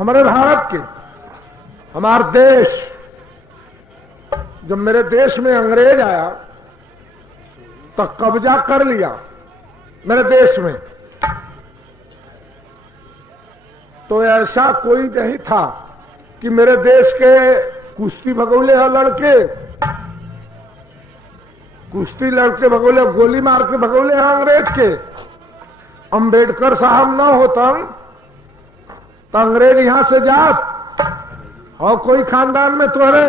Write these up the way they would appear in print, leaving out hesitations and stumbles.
हमारे भारत के, हमारा देश, जब मेरे देश में अंग्रेज आया तो कब्जा कर लिया मेरे देश में, तो ऐसा कोई नहीं था कि मेरे देश के कुश्ती भगोले है लड़के, कुश्ती लड़के भगोले, गोली मार के भगोले हैं अंग्रेज के। अंबेडकर साहब ना होता तो अंग्रेज यहां से जात और कोई खानदान में तोड़े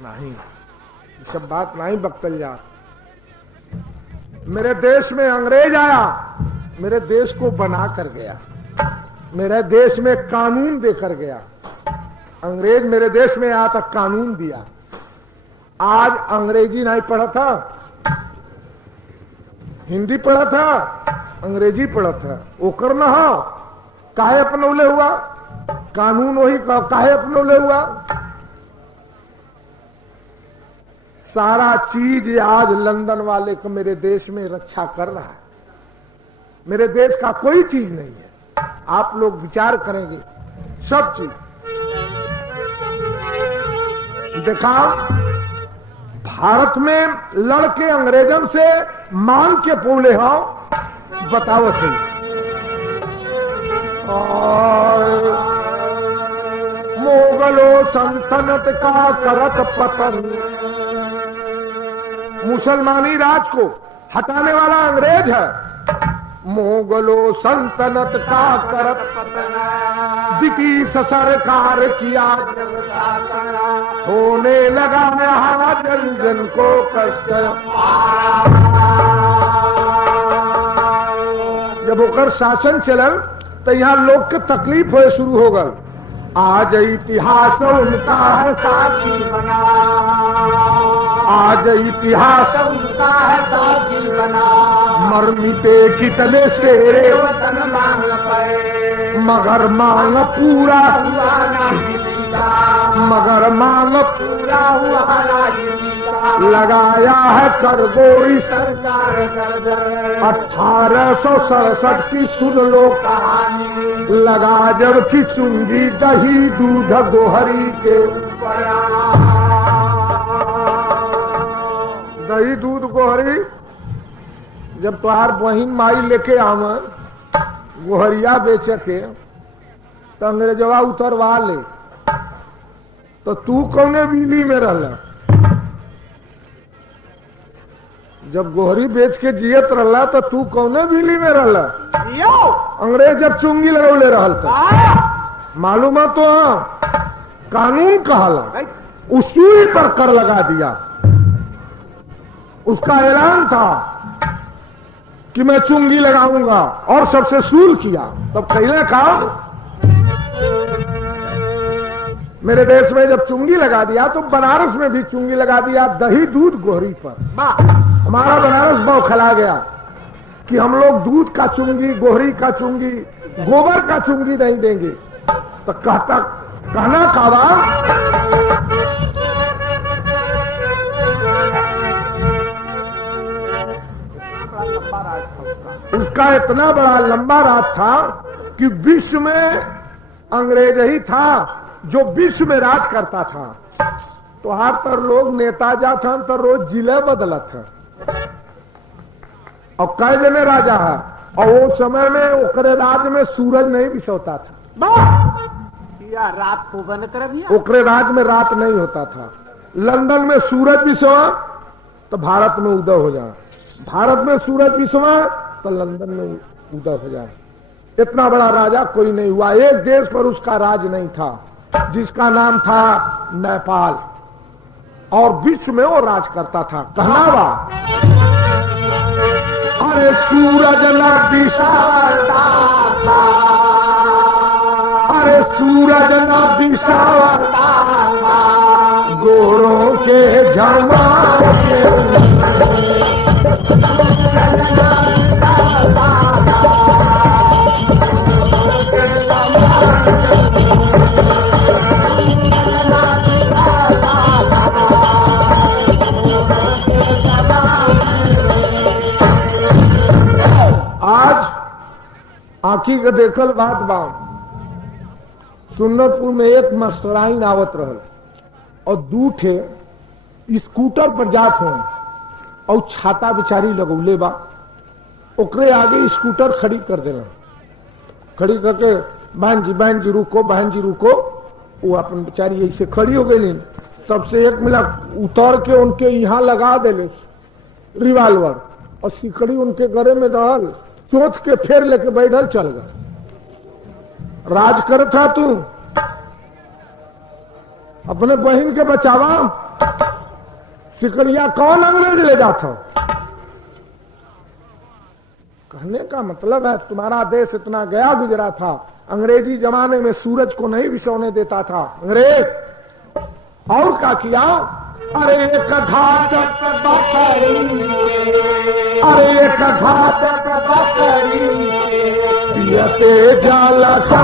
नहीं, ये सब बात नहीं बकल जा। मेरे देश में अंग्रेज आया, मेरे देश को बना कर गया, मेरे देश में कानून देकर गया। अंग्रेज मेरे देश में आया था, कानून दिया। आज अंग्रेजी नहीं पढ़ा था, हिंदी पढ़ा था, अंग्रेजी पढ़ा था, ओकर न हो काहे अपनौले हुआ, कानून वही काहे अपनौले हुआ। सारा चीज आज लंदन वाले को मेरे देश में रक्षा कर रहा है, मेरे देश का कोई चीज नहीं है। आप लोग विचार करेंगे सब चीज देखा। भारत में लड़के अंग्रेजों से मांग के पोले हो, बताओ थे। मुगलों सल्तनत का करत पतन, मुसलमानी राज को हटाने वाला अंग्रेज है। मुगलों सल्तनत का करत पतन, ब्रिटिश सरकार किया होने लगा यहाँ जन जन को कष्ट। जब होकर शासन चलन तो यहाँ लोग के तकलीफ हो शुरू हो गल। आज इतिहास उनका है साक्षी बना, आज इतिहास उनका है साक्षी बना। मरमिते कितने शेरे वतन मांग पाए, मगर मांग पूरा हुआ ना किसी का, मगर मांग पूरा हुआ ना किसी का। लगाया है कर गोरी सरकार कर 1867 की सुन लो कहानी। लगा जब की चुंगी दही दूध गोहरी के ऊपर, दही दूध गोहरी जब तुहार बहिन माई लेके आवन गोहरिया बेचे के तो अंग्रेजवा उतरवा ले, तो तू कौने बिली में रहला? जब गोहरी बेच के जियत रहला तो तू कौने बिली में रहला? अंग्रेज जब चुंगी लगौले रहल तो मालूम है तो कानून कहला, उसूल पर कर लगा दिया। उसका ऐलान था कि मैं चुंगी लगाऊंगा और सबसे सूल किया। तब कहले का मेरे देश में जब चुंगी लगा दिया तो बनारस में भी चुंगी लगा दिया दही दूध गोहरी पर। हमारा बनारस बौखला गया कि हम लोग दूध का चुंगी, गोहरी का चुंगी, गोबर का चुंगी नहीं देंगे। तो कहना कावा उसका इतना बड़ा लंबा राज था कि विश्व में अंग्रेज ही था जो विश्व में राज करता था। तो हर पर लोग नेता जाता तो रोज जिले बदलत है और कई जने राजा है। और वो समय में ओकरे राज में सूरज नहीं बिछोता था, या रात को बन कर भी ओकरे राज में रात नहीं होता था। लंदन में सूरज बिछोआ तो भारत में उदय हो जाए, भारत में सूरज बिछोआ तो लंदन में उदय हो जाए। इतना बड़ा राजा कोई नहीं हुआ। एक देश पर उसका राज नहीं था जिसका नाम था नेपाल, और विश्व में वो राज करता था। कहना बा अरे सूरज न बिछाता था, अरे सूरज न बिछाता गोरों के जमा आखी के देखल बात बा। सुंदरपुर में एक मास्टराइन आवत रहल और दू ठे स्कूटर पर जात हो और छाता बेचारी लगौले बा, ओकरे आगे स्कूटर खड़ी कर देना। खड़ी करके बहन जी रुको, बहन जी रुको। वो अपन बेचारी ऐसे खड़ी हो गई। तब से एक मिला उतर के उनके यहाँ लगा देले रिवाल्वर और सिकड़ी उनके गले में दहल, चोच के फेर लेके बैठल चल गए। राज कर था तू, अपने बहन के बचावा। सिकड़िया कौन अंग्रेज ले जाता? कहने का मतलब है तुम्हारा देश इतना गया गुजरा था, अंग्रेजी जमाने में सूरज को नहीं बिछोने देता था अंग्रेज। और क्या किया? अरे एक घाट अरे एक घाट पियते जाला का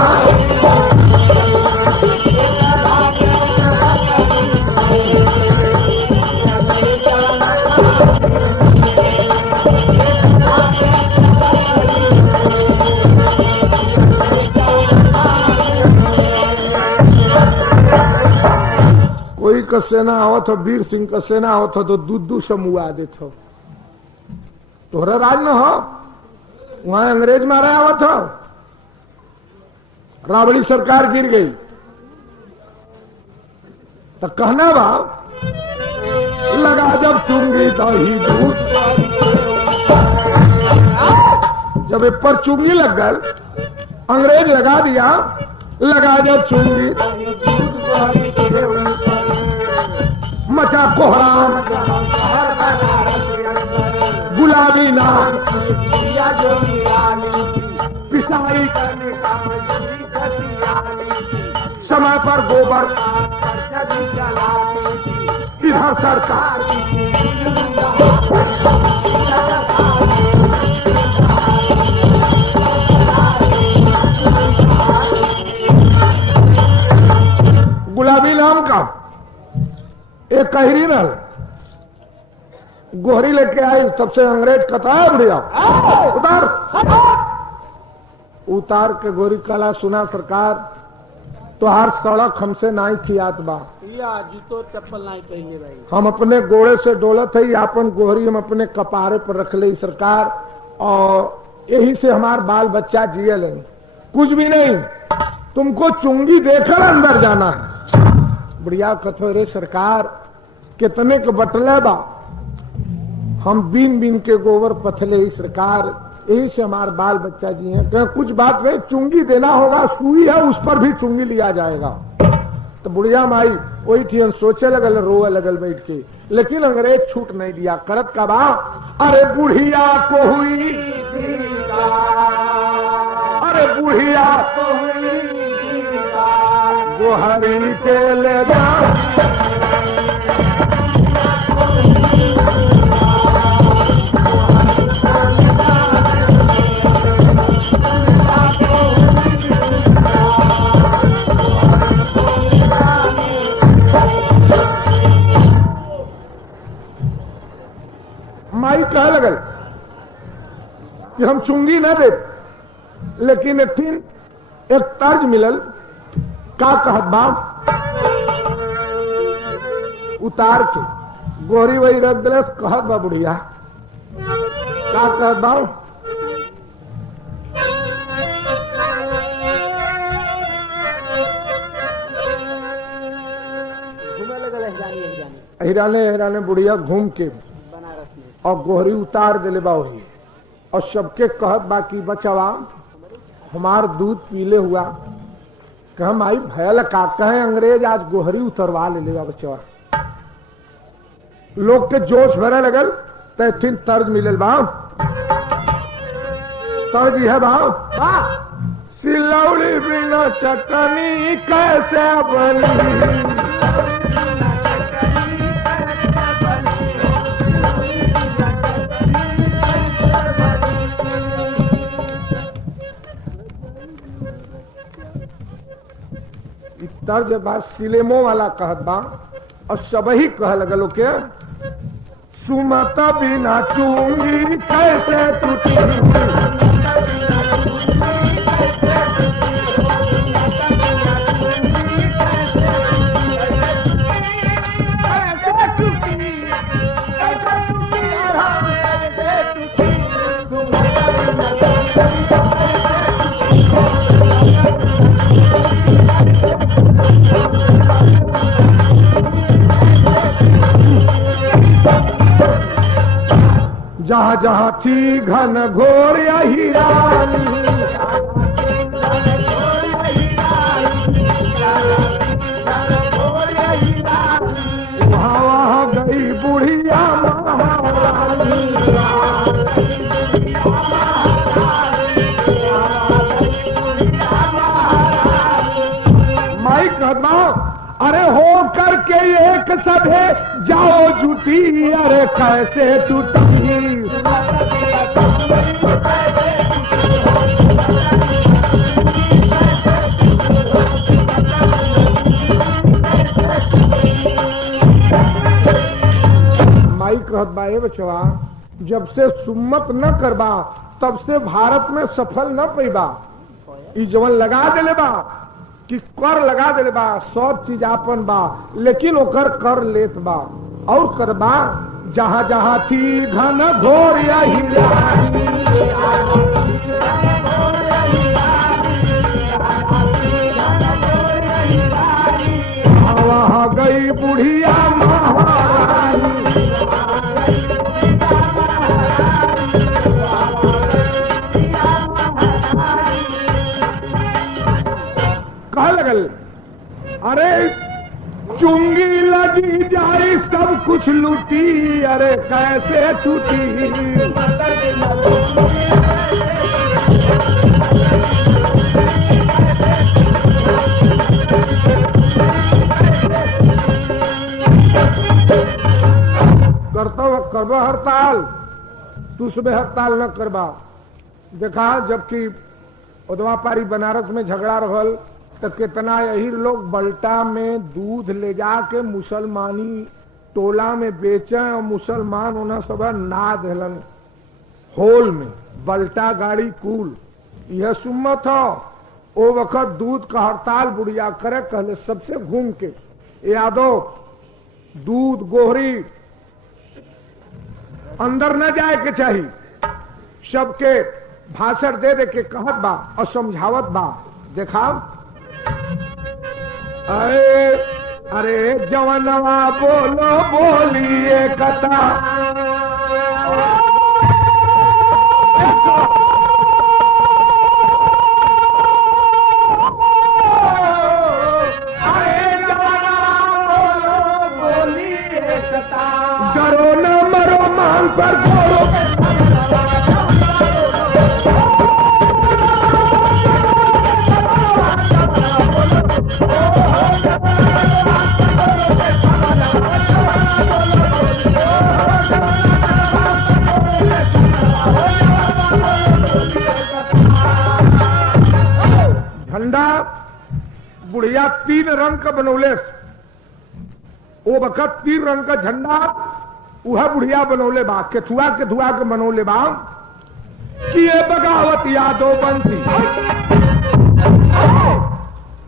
कोई का सेना आवत हो, वीर सिंह का सेना आवत हो तो दूध समूह देत हो। तोहरा राज न हो, वहां अंग्रेज मारा आवत हो, राबड़ी सरकार गिर गई तो कहना बा लगा जब चुंगी दही दूध, जब एक पर चुंगी लग गई अंग्रेज लगा दिया, लगा जब चुंगी मचा कोहराम गुलाबी नाम पिसाई समय पर गोबर इधर सरकार गुलाबी नाम का एक कहरी न गोहरी लेके आई, तब से अंग्रेज कतार बढ़िया उतार उतार के गोरी कला सुना सरकार तो हर सड़क हमसे नहीं खियात बा, जूतो चप्पल नहीं कहिए भाई। हम अपने गोड़े से डोलत है, अपन गोहरी हम अपने कपारे पर रख ले सरकार, और यही से हमार बाल बच्चा जिये लें, कुछ भी नहीं। तुमको चुंगी देकर अंदर जाना है। बढ़िया कथोरे सरकार कितने के बटले बा, हम बीन बीन के गोबर पथले ही सरकार, यही से हमारे बाल बच्चा जी हैं। तो कुछ बात नहीं, चुंगी देना होगा, सुई है उस पर भी चुंगी लिया जाएगा। तो बुढ़िया माई वही थी, सोचे लगल रोए लगल बैठ के, लेकिन अंग्रेज छूट नहीं दिया। करत का बा अरे बुढ़िया को हुई, अरे बुढ़िया को हुई गोहरी के ले जा, माई कह लगल कि हम चुंगी न दे, लेकिन एक तर्ज मिलल का कहत बा, उतार के गोरी वही रख दिल कहत बा बुढ़िया का कहत बा, हिराने बुढ़िया घूम के और गोहरी उतार दिले बा वही, और सबके कहत बा कि बचवा हमार दूध पीले हुआ। कह माई भयल का कहे अंग्रेज आज गोहरी उतरवा ले लेगा बचवा। लोग के जोश भरे लगल तैथिन तर्ज मिलल बा, तर्ज है बा सिलौड़ी बिना चटनी कैसे बनी, तर्ज बा सिलेमो वाला कहत बा, और सब ही कह लगलो के सुमता बिना चूंगी कैसे टूटी, जहाँ जहाँ थी घन घोर हिरानी, वहाँ वहाँ गई बुढ़िया महारानी। माई कहता अरे हो करके एक सभे जाओ जुटी, अरे कैसे टूटी। माई कहत बा ए बचवा, जब से सुम्मत न करबा तब से भारत में सफल न पैबा। ई जवन लगा देले बा कि कर लगा देले बा, सब चीज आपन बा, लेकिन ओकर कर लेत बा और करबा। जहाँ जहाँ थी घन घोर हिरानी, वहाँ गई बुढ़िया महारानी। कहा लगल अरे चुंगी लगी जाई सब कुछ लूटी, अरे कैसे टूटी। करबा हड़ताल, तू सुबह हड़ताल न करबा। देखा जबकि उदवा पारी बनारस में झगड़ा रहल तो कितना यही लोग बल्टा में दूध ले जाके मुसलमानी टोला में बेचे और मुसलमान उन्हें सब नाद हेलन होल में बल्टा गाड़ी कूल। यह सुम्मत हो ओ वक्त दूध का हड़ताल बुढ़िया करे कहले सबसे घूम के यादो दूध गोहरी अंदर न जाए के चाहिए, सबके भाषण दे दे के कहत बा और समझावत बा। देखा अरे अरे जवनवा बोलो बोलिए कथा, डरो न मरो मान पर बोलो। झंडा बुढ़िया 3 रंग का बनौले, वो वक्त 3 रंग का झंडा वह बुढ़िया बनौले बा, केथुआ के धुआ के बनौले बा कि ये बगावत यादो बनती।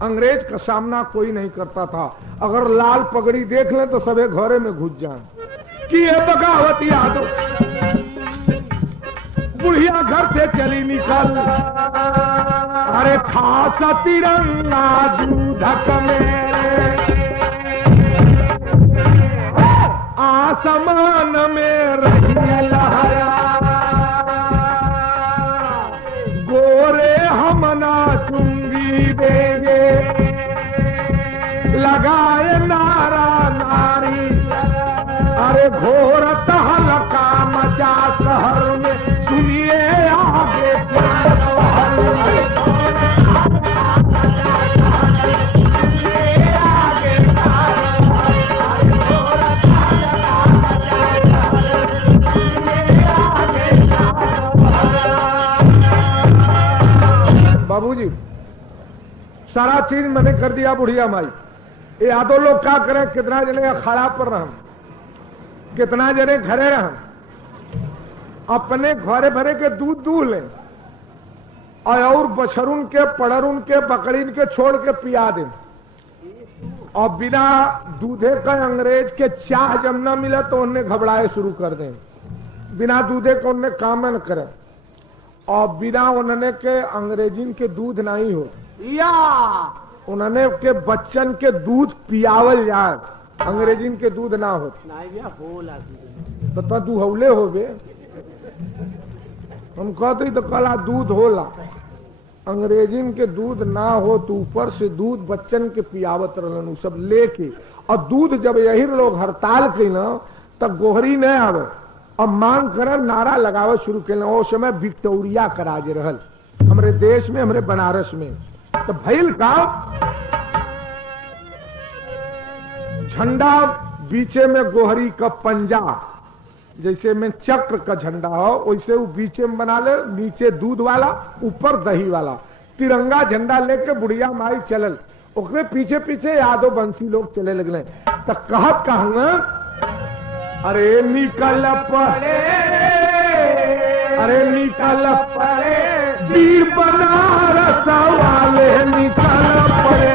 अंग्रेज का सामना कोई नहीं करता था, अगर लाल पगड़ी देख लें तो सबे घरे में घुस जाए कि ये बगावत यादो। बुढ़िया घर से चली निकल, अरे खासा तिरंगा जूझक मेरे आसमान में रही लहरा, गोरे हम ना चुंगी देंगे लगाए नारा नारी। अरे घोर तहलका मचा शहर में, सुनिए आगे बाबूजी सारा चीज मैंने कर दिया बुढ़िया माई। ये आदो लोग क्या करें, कितना जने अखाड़ा पर रह, कितना जने घरे रह, अपने घरे भरे के दूध दूह लें और बछरुन के पड़रुन के बकरीन के छोड़ के पिया दें, और बिना दूधे का अंग्रेज के चाह जब न मिले तो उन्हें घबराए शुरू कर दें, बिना दूधे को उन्हें काम न करें, और बिना उन्होंने के अंग्रेजीन के दूध नहीं हो या उन्होंने के बच्चन के दूध पियावल जाए, अंग्रेजीन के दूध ना हो। तो तू हौले हो बे हम कहते तो कला दूध होला, अंग्रेजीन के दूध ना हो तो ऊपर से दूध बच्चन के पियावत रहलन सब लेके। और दूध जब यही लोग हड़ताल की न तब गोहरी न आवे और मांग कर नारा लगावे शुरू के वो समय विक्टोरिया का राज रहल हमरे देश में, हमरे बनारस में। तो भइल का झंडा बीचे में गोहरी का पंजा, जैसे में चक्र का झंडा हो वैसे वो बीचे में बना ले, नीचे दूध वाला ऊपर दही वाला तिरंगा झंडा लेके बुढ़िया माई चलल, ओकरे पीछे पीछे यादव बंसी लोग चले लगले। तो कहत कहूंगा अरे निकल पड़े, अरे निकल पड़े वीर बनारस वाले, निकल पड़े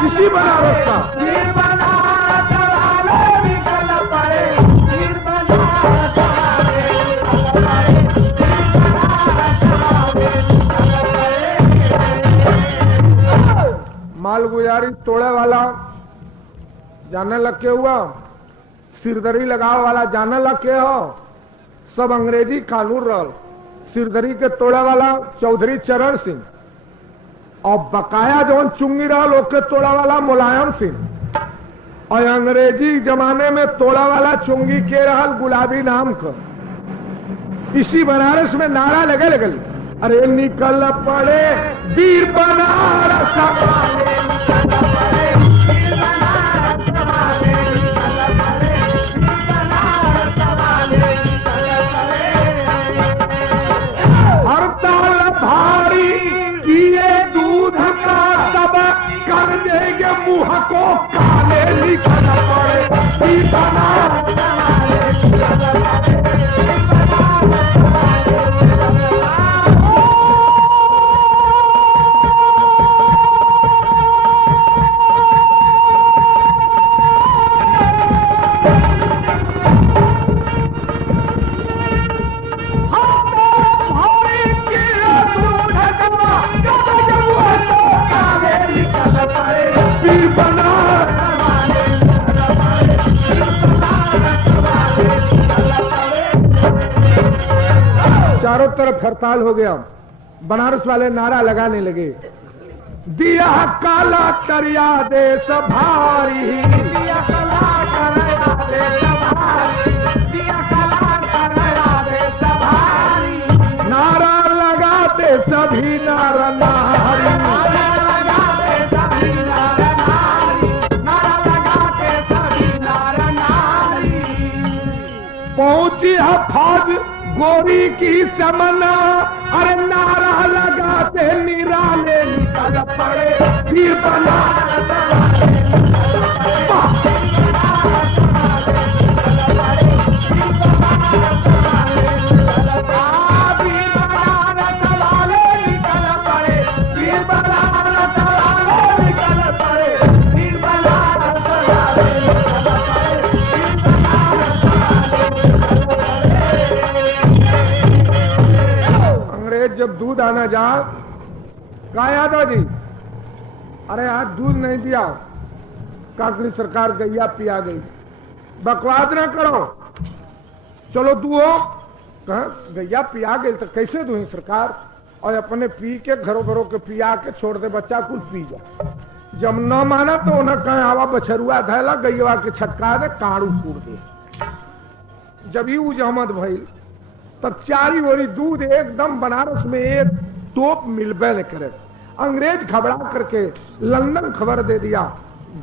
किसी बनारस का मालगुजारी तोड़े वाला जाने लग के हुआ, सिरदरी लगाव वाला जाने लग के हो, सब अंग्रेजी कानून रहल। सिरदरी के तोड़े वाला चौधरी चरण सिंह और बकाया जौन चुंगी रहल ओके तोड़ा वाला मुलायम सिंह। और अंग्रेजी जमाने में तोड़ा वाला चुंगी के रहल गुलाबी नाम का। इसी बनारस में नारा लगे लगल, अरे निकल पड़े वीर बनारस वाले, हड़ताल भारी किए दूध का सब कर देंगे मुंह को काले, निकल पड़े वीर बनारस चारों तरफ हड़ताल हो गया। बनारस वाले नारा लगाने लगे, दिया काला तरिया देश भारी, दिया काला तरिया देश भारी, दिया काला तरिया देश भारी, नारा लगाते सभी नारा नारी, नारा लगाते सभी नारा नारी, नारा लगाते सभी नारा नारी। पहुंची हफाज गोरी की समना, अरे नारा लगाते निराले, निकल पड़े वीर बनारस वाले, निकल पड़े वीर बनारस वाले, निकल पड़े वीर बनारस जब दूध आना जा कहा यादव जी, अरे आज दूध नहीं दिया, काकड़ी सरकार गैया पिया गई, बकवास ना करो, चलो तू हो कहा गैया पिया गई तो कैसे दूं सरकार, और अपने पी के घरों घरों के पिया के छोड़ दे, बच्चा कुछ पी जा। जब न माना तो उन्हें कहा आवा बछरुआ धैला गैया के छटका दे, काड़ू कूड़ दे। जब ही उजहमत भइल तब चारी ओरी दूध एकदम बनारस में एक तोप मिलबे न करे। अंग्रेज घबरा करके लंदन खबर दे दिया,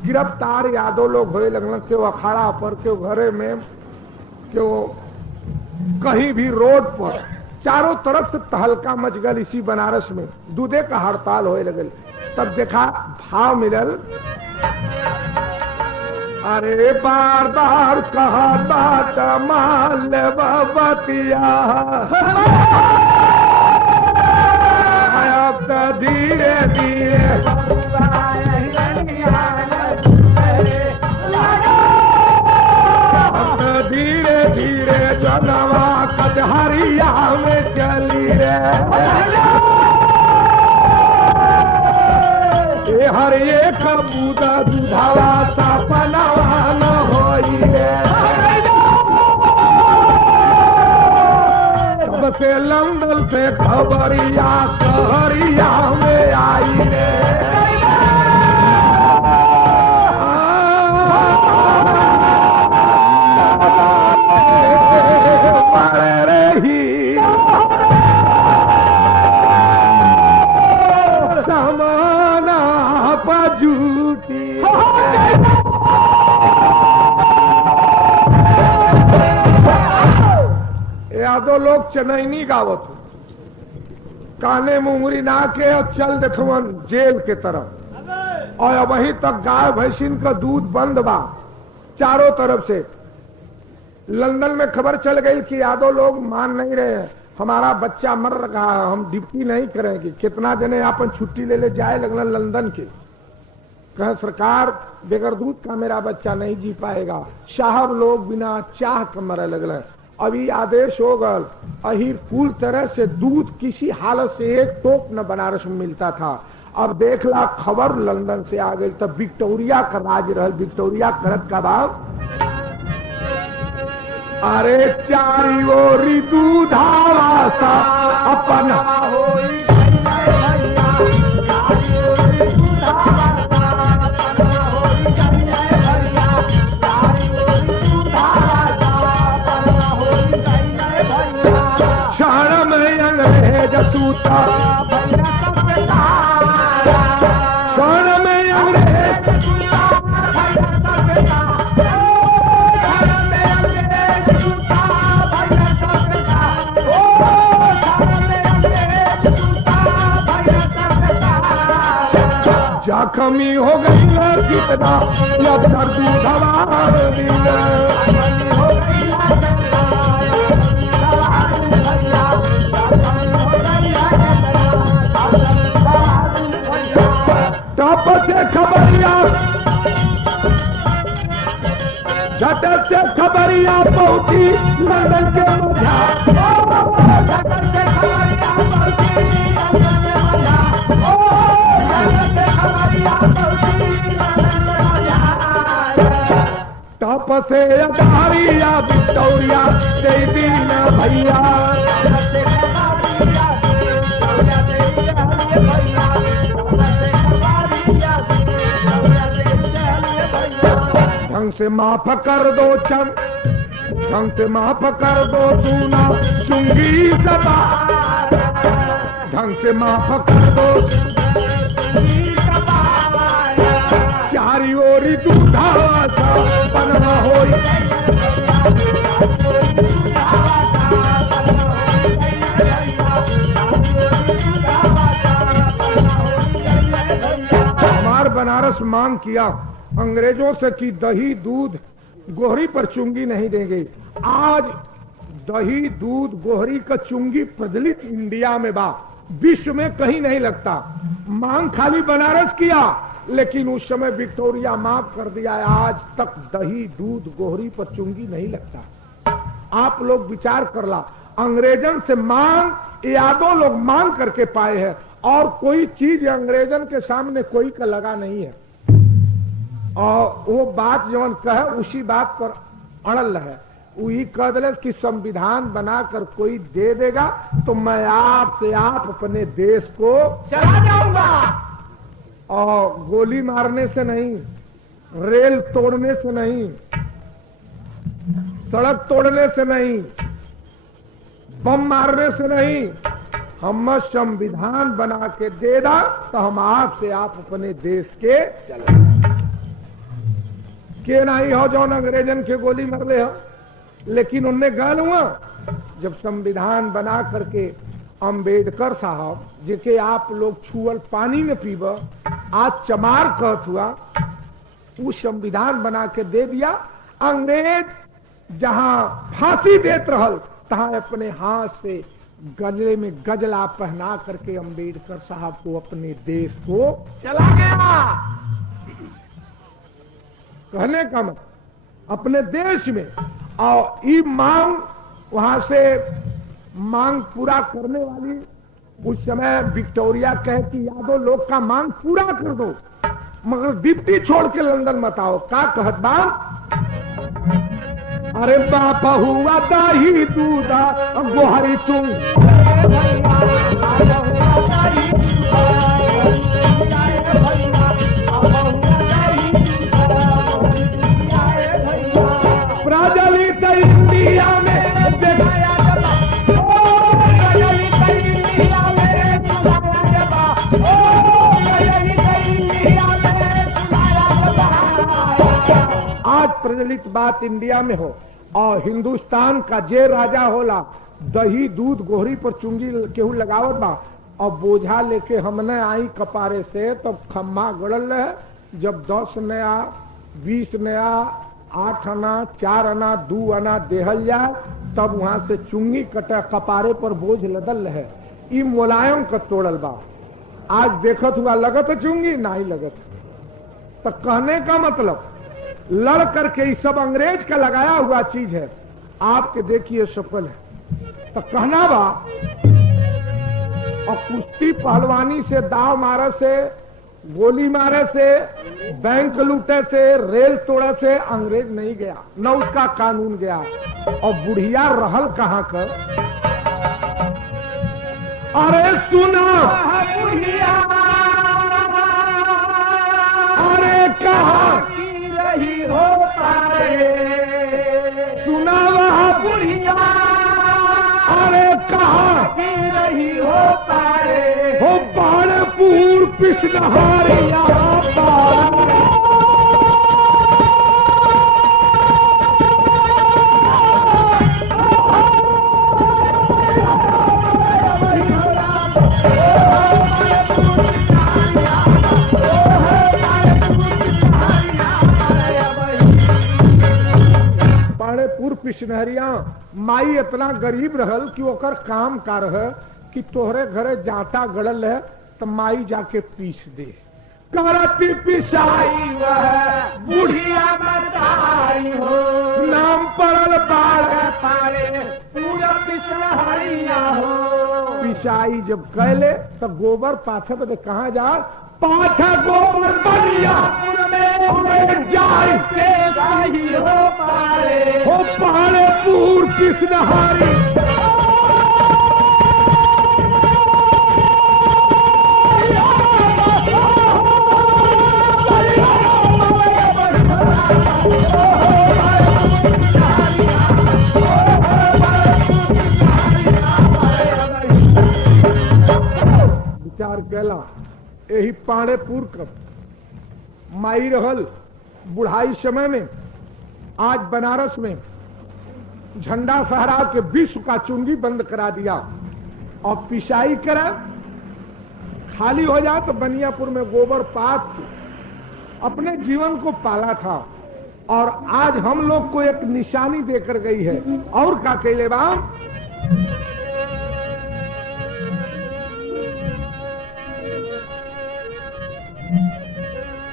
गिरफ्तार यादव लोग होए लगन के अखाड़ा पर के घरे में के कहीं भी रोड पर चारों तरफ से तहलका मच गल। इसी बनारस में दूधे का हड़ताल होए लगल। तब देखा भाव मिलल, अरे बार बार कहा बात मान ले बतिया, अब तो धीरे धीरे धीरे धीरे जनवा कचहरिया में चली रे। हर एक बूदा दुधावा सपनावा न होई रे। तब से लंदन से खबरिया सहरिया में आई रे। यादो लोग चनैनी गावत हो, काने मुंगरी ना के और चल देखवन जेल के तरफ। और वहीं तक गाय भैंसिन का दूध बंद बा चारों तरफ से। लंदन में खबर चल गई कि यादव लोग मान नहीं रहे हैं, हमारा बच्चा मर रहा है, हम ड्यूटी नहीं करेंगे। कितना जने अपन छुट्टी ले ले जाए लगन लंदन के, कहे सरकार बगैर दूध का मेरा बच्चा नहीं जी पाएगा। साहब लोग बिना चाह के मरे लगल। अभी आदेश हो गल, अहिर कुल तरह से दूध किसी हालत से एक टोप न बनारस में मिलता था। अब देखला खबर लंदन से आ गई, तब विक्टोरिया का राज रहल। विक्टोरिया करत का बाप, अरे चारी ओरी दूधावा सा अपन होई। क्षण में अंग्रेज सूता, क्षण में अंग्रेज जख्मी हो गई कितना जब सर्दी सवार टप से खबरिया, झट से खबरिया पहुंची लंदन के मुझा। टप से अदारिया विक्टोरिया दे दीना भैया। ढंग से माफ कर दो चंद, ढंग से माफ कर दो चूना चुंगी सदा। ढंग से माफ कर दो चारी ओरी दूधावा सा बनवा होई। हमार बनारस मांग किया अंग्रेजों से कि दही दूध गोहरी पर चुंगी नहीं देंगे। आज दही दूध गोहरी का चुंगी प्रचलित इंडिया में बा, विश्व में कहीं नहीं लगता। मांग खाली बनारस किया, लेकिन उस समय विक्टोरिया माफ कर दिया। आज तक दही दूध गोहरी पर चुंगी नहीं लगता। आप लोग विचार कर ला, अंग्रेजन से मांग यादव लोग मांग करके पाए हैं, और कोई चीज अंग्रेजन के सामने कोई का लगा नहीं है। और वो बात जवन कहे उसी बात पर अड़ल है। वही कह दिले कि संविधान बनाकर कोई दे देगा तो मैं आपसे आप अपने देश को चला जाऊंगा। और गोली मारने से नहीं, रेल तोड़ने से नहीं, सड़क तोड़ने से नहीं, बम मारने से नहीं, हम संविधान बना के दे दा तो हम आपसे आप अपने देश के चले। के नहीं हो जो अंग्रेजन के गोली मर ले हो, लेकिन उनने गल हुआ जब संविधान बना करके अंबेडकर साहब जिसे आप लोग छुअल पानी में पीब आज चमार कहत हुआ, वो संविधान बना के दे दिया। अंग्रेज जहां फांसी देत रहल तहां अपने हाथ से गले में गजला पहना करके अंबेडकर साहब को अपने देश को चला गया। कहने का मतलब अपने देश में। और ये मांग वहां से मांग पूरा करने वाली उस समय विक्टोरिया कहे कि यादव लोग का मांग पूरा कर दो। मगर डिप्टी छोड़ के लंदन मत आओ। का कहत बा? अरे बाप हुआ दही दूधा गोहरी चुंग प्रचलित इंडिया में दिखाया जबा, ओ प्रचलित इंडिया में दिखाया जबा, ओ प्रचलित इंडिया में दिखाया जबा। आज प्रचलित बात इंडिया में हो और हिंदुस्तान का जे राजा होला दही दूध गोहरी पर चुंगी केहू लगावत बा और बोझा लेके हमने आई कपारे से तब खम्मा गड़ल रहे। जब 10 नया 20 नया 8 आना 4 आना 2 आना देहल जाए तब वहां से चुंगी कटे कपारे पर बोझ लदल रहे। ई मुलायम का तोड़ल बा। आज देखत हुआ लगत चुंगी नहीं लगत। तो कहने का मतलब लड़ करके ये सब अंग्रेज का लगाया हुआ चीज है, आपके देखिए सफल है। तो कहना बा और कुश्ती पहलवानी से दाव मारे से गोली मारे से बैंक लूटे से रेल तोड़े से अंग्रेज नहीं गया, न उसका कानून गया। और बुढ़िया रहल कहां कर? अरे सुना बुढ़िया, अरे कहा रही हो पारे, सुना वह बुढ़िया, अरे कहा रही हो पारे, हो पाड़ेपुर पिछनहारिया पिछनहरिया। माई इतना गरीब रहल कि ओकर काम का रह कि तोहरे घरे जाटा गड़ल है तो माई जाके पीस दे। करती पिसाई वह बुढ़िया बताई हो, नाम पड़ल बाढ़ पारे पूरा पिछनहरिया हो। पिसाई जब कहले तो गोबर पाथे पे कहाँ जा? पाथा गोबर बनियापुर में जाए के सही हो पारे, हो पाड़ेपुर पिछनहारी। विचार कैला यही पाड़ेपुर कब माई रहल बुढ़ाई समय में। आज बनारस में झंडा फहरा के विश्व का चुंगी बंद करा दिया और पिसाई करा खाली हो जाए तो बनियापुर में गोबर पात अपने जीवन को पाला था और आज हम लोग को एक निशानी देकर गई है। और का कहले बा?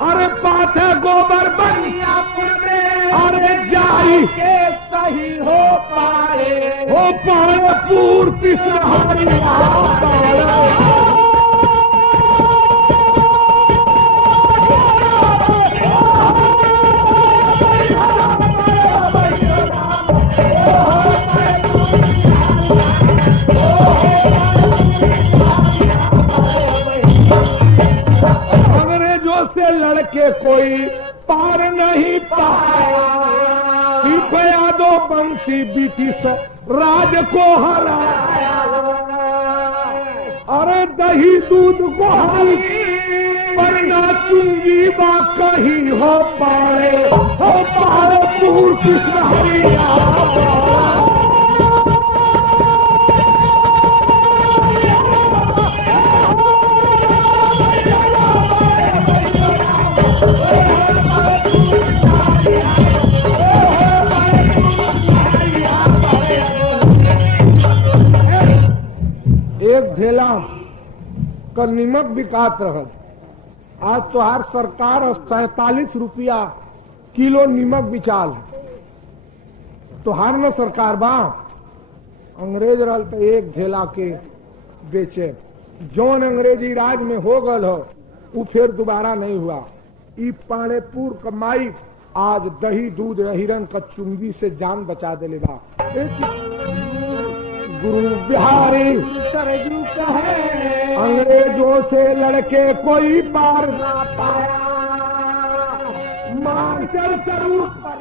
अरे पाथे गोबर बनियापुर में, अरे जाई के सही हो पाए, हो पाड़ेपुर पिछनहारिया। से लड़के कोई पार नहीं पाया, यादव बंसी ब्रिटिश राज को हराया। अरे दही दूध गोहरी वरना चुंगी बा कहीं हो पाए, हो पाड़ेपुर पिछनहारिया। एक ढेला का नीमक बिकात रहल। आज तो हर सरकार 47 रुपया किलो नीमक बिचाल। तो हर न सरकार बा अंग्रेज रहल तो एक ढेला के बेचे। जौन अंग्रेजी राज में हो गल हो वो फिर दोबारा नहीं हुआ। ई पाणेपुर कमाई आज दही दूध हिरन का चुंगी से जान बचा देले बा। गुरु बिहारी सरजू कहे अंग्रेजों से लड़के कोई पार ना पाया, मार चल जरूर पर